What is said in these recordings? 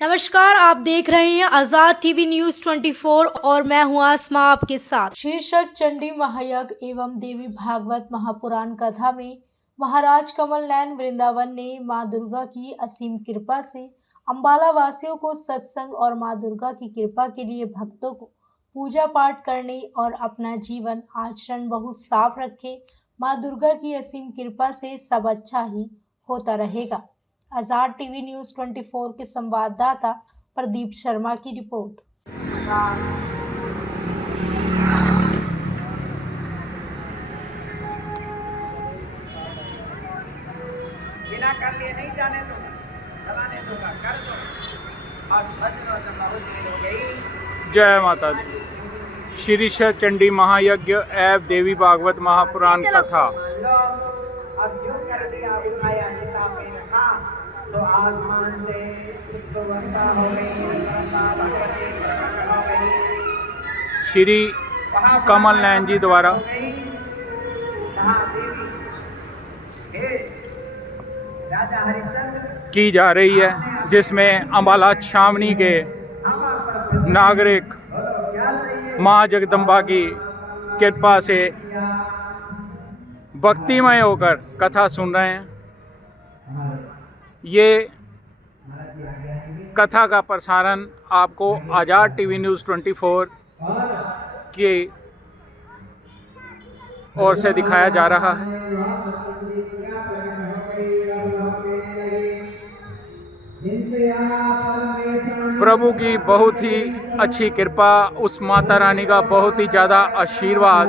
नमस्कार, आप देख रहे हैं आजाद टीवी न्यूज 24 और मैं हूं आसमा आपके साथ। शीर्षक चंडी महायज्ञ एवं देवी भागवत महापुराण कथा में महाराज कमल नयन वृंदावन ने मां दुर्गा की असीम कृपा से अंबाला वासियों को सत्संग और मां दुर्गा की कृपा के लिए भक्तों को पूजा पाठ करने और अपना जीवन आचरण बहुत साफ रखे। मां दुर्गा की असीम कृपा से सब अच्छा ही होता रहेगा। आजाद टीवी न्यूज 24 के संवाददाता प्रदीप शर्मा की रिपोर्ट। बिना कर लिए नहीं जाने दूंगा, चलाने दूंगा, कर दो और भजन हो गई। जय माता दी। श्री चंडी महायज्ञ एवं देवी भागवत महापुराण कथा। अब जो कर दिया उठाया किताब में रखा तो आसमान से वर्षा हो गई, भगवती प्रकट हो गई। श्री कमल नयन जी द्वारा राजा हरिश्चंद्र की जा रही है, जिसमें अंबाला छावनी के नागरिक माँ जगदम्बा की कृपा से भक्तिमय होकर कथा सुन रहे हैं। ये कथा का प्रसारण आपको आजाद टीवी न्यूज़ 24 की ओर से दिखाया जा रहा है। प्रभु की बहुत ही अच्छी कृपा, उस माता रानी का बहुत ही ज़्यादा आशीर्वाद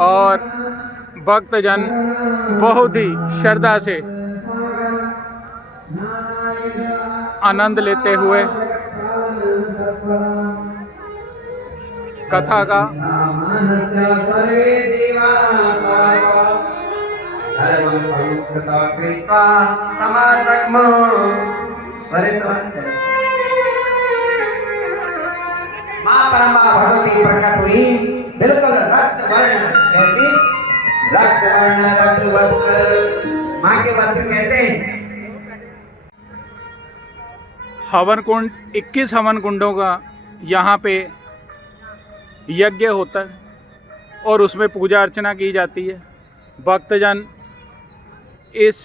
और भक्तजन बहुत ही श्रद्धा से आनंद लेते हुए कथा का माँ ब्रह्मा भगवती प्रकट हुई, बिल्कुल रक्त वर्ण कैसी, रक्त वर्ण रक्त वस्त्र। माँ के वस्त्र कैसे? हवन कुंड 21 हवन कुंडों का यहाँ पे यज्ञ होता है और उसमें पूजा अर्चना की जाती है। भक्तजन इस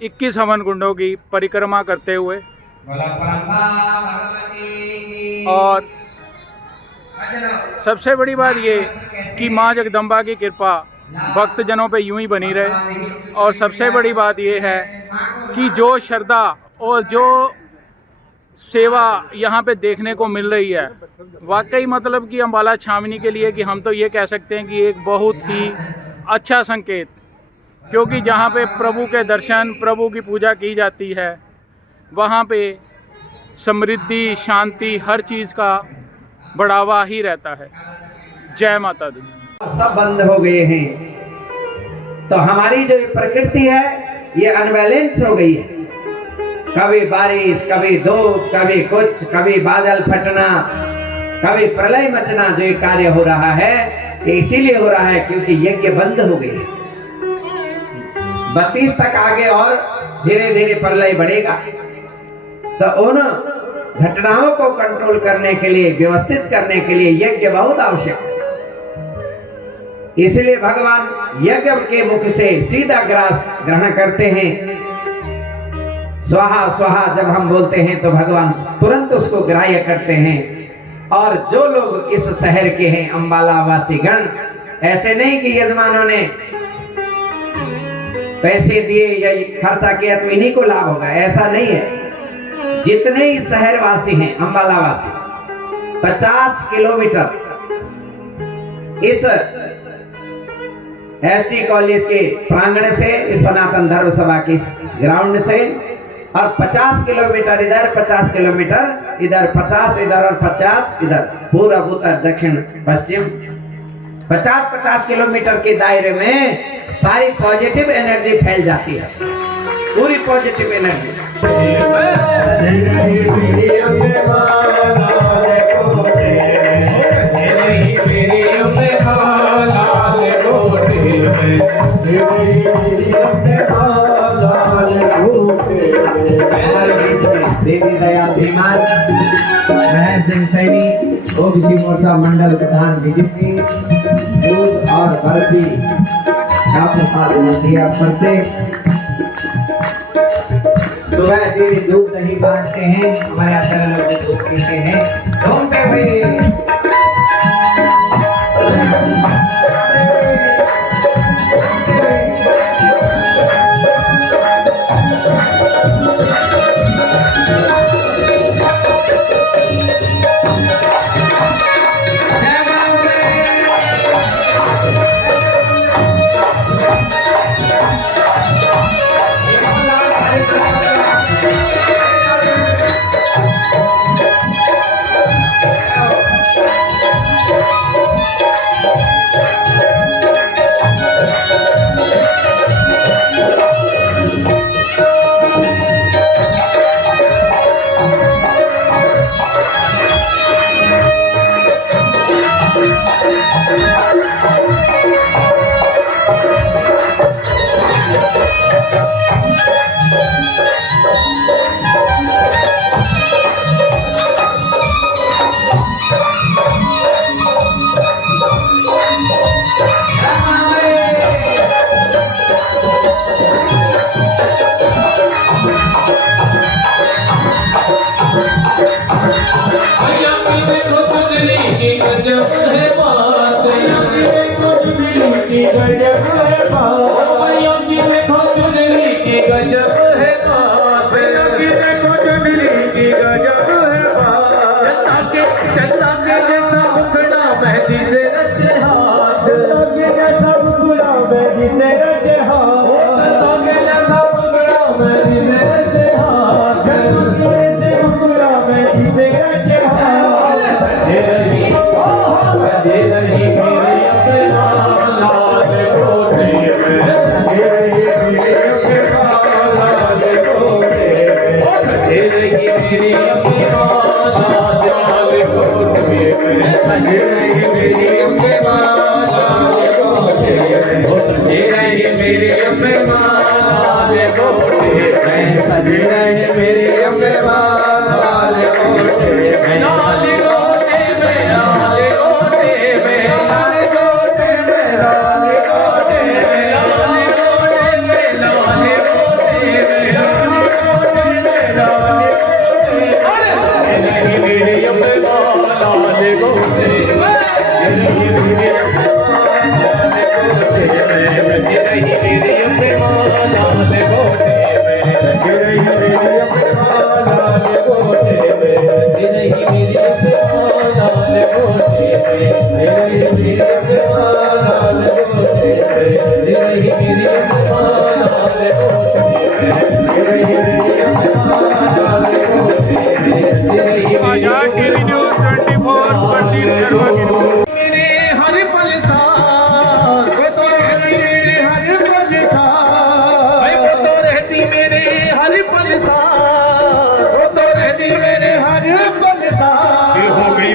21 हवन कुंडों की परिक्रमा करते हुए और सबसे बड़ी बात ये कि माँ जगदम्बा की कृपा भक्तजनों पे यूं ही बनी रहे। और सबसे बड़ी बात ये है कि जो श्रद्धा और जो सेवा यहाँ पे देखने को मिल रही है, वाकई मतलब कि अंबाला छावनी के लिए कि हम तो ये कह सकते हैं कि एक बहुत ही अच्छा संकेत, क्योंकि जहाँ पे प्रभु के दर्शन, प्रभु की पूजा की जाती है, वहाँ पे समृद्धि, शांति, हर चीज़ का बढ़ावा ही रहता है। जय माता दी। सब बंद हो गए हैं, तो हमारी जो प्रकृति है ये अनबैलेंस हो गई है। कभी बारिश, कभी धूप, कभी कुछ, कभी बादल फटना, कभी प्रलय मचना। जो ये कार्य हो रहा है ये इसीलिए हो रहा है क्योंकि यज्ञ बंद हो गए। 32 तक आगे और धीरे धीरे प्रलय बढ़ेगा, तो उन घटनाओं को कंट्रोल करने के लिए, व्यवस्थित करने के लिए यज्ञ बहुत आवश्यक है। इसलिए भगवान यज्ञ के मुख से सीधा ग्रास ग्रहण करते हैं। स्वाहा स्वाहा जब हम बोलते हैं तो भगवान तुरंत उसको ग्राह्य करते हैं। और जो लोग इस शहर के हैं, अंबाला वासी गण, ऐसे नहीं कि यजमानों ने पैसे दिए या खर्चा किया तो इन्हीं को लाभ होगा, ऐसा नहीं है। जितने ही शहर वासी हैं, अंबाला वासी, 50 किलोमीटर इस एसटी कॉलेज के प्रांगण से, इस सनातन धर्म सभा की ग्राउंड से, और 50 किलोमीटर इधर, 50 किलोमीटर इधर, 50 इधर और 50 इधर, पूर्व उत्तर दक्षिण पश्चिम, 50-50 किलोमीटर के दायरे में सारी पॉजिटिव एनर्जी फैल जाती है, पूरी पॉजिटिव एनर्जी। देवी दया धीमान महर सिंह सैनी ओबीसी मोर्चा मंडल प्रधान बीजेपी दूध और बर्फी का प्रसाद दिया प्रत्येक सुबह देवी दूध नहीं बांटते हैं, हमारे यहाँ लोग भी दूध पीते हैं। ढूंढते हुए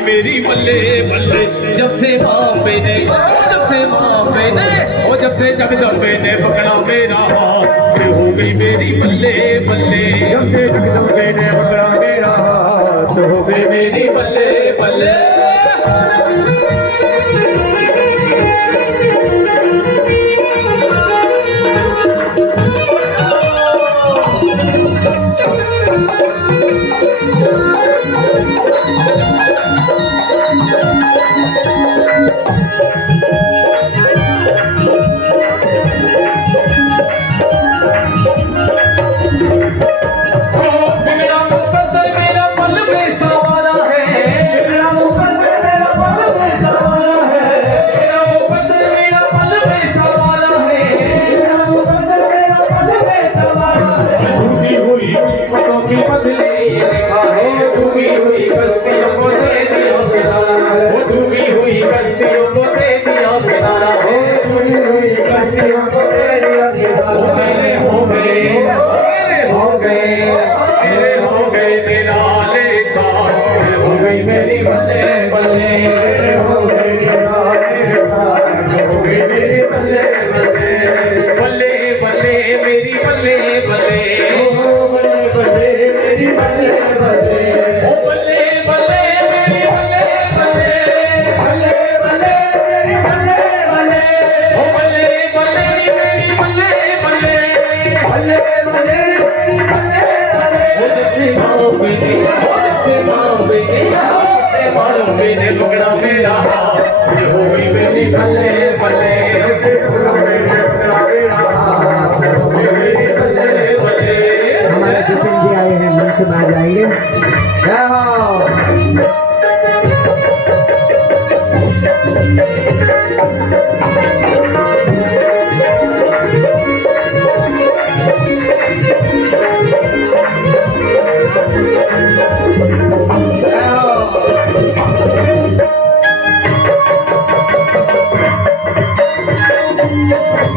मेरी बल्ले बल्ले जब से बापे ने ओ जब से जगदम्बे ने पकड़ा मेरा हाथ हो गई मेरी बल्ले बल्ले जब से जगदम्बे ने पकड़ा मेरा हाथ हो गई मेरी बल्ले बल्ले बल्ले बल्ले हो गई के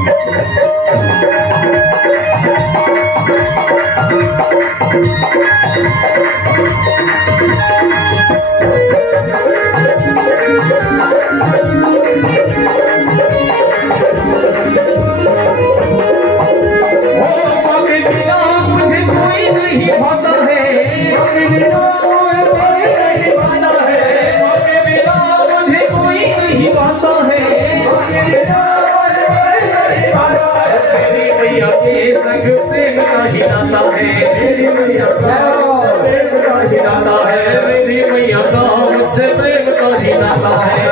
बिना मुझे कोई नहीं भाता है, के बिना मुझे कोई नहीं भाता है, के बिना मुझे कोई नहीं भाता है, के बिना मुझे कोई नहीं भाता है। मेरी मैया के संग प्रेम का ही नाता है, मेरी मैया का प्रेम का ही नाता है, मेरी मैया का मुझसे प्रेम का ही नाता है।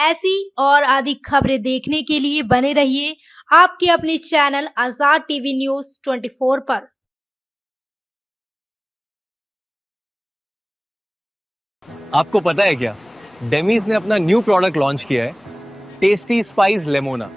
ऐसी और आदि खबरें देखने के लिए बने रहिए आपके अपने चैनल आजाद टीवी न्यूज 24 पर। आपको पता है क्या, डेमीज ने अपना न्यू प्रोडक्ट लॉन्च किया है, टेस्टी स्पाइस लेमोना।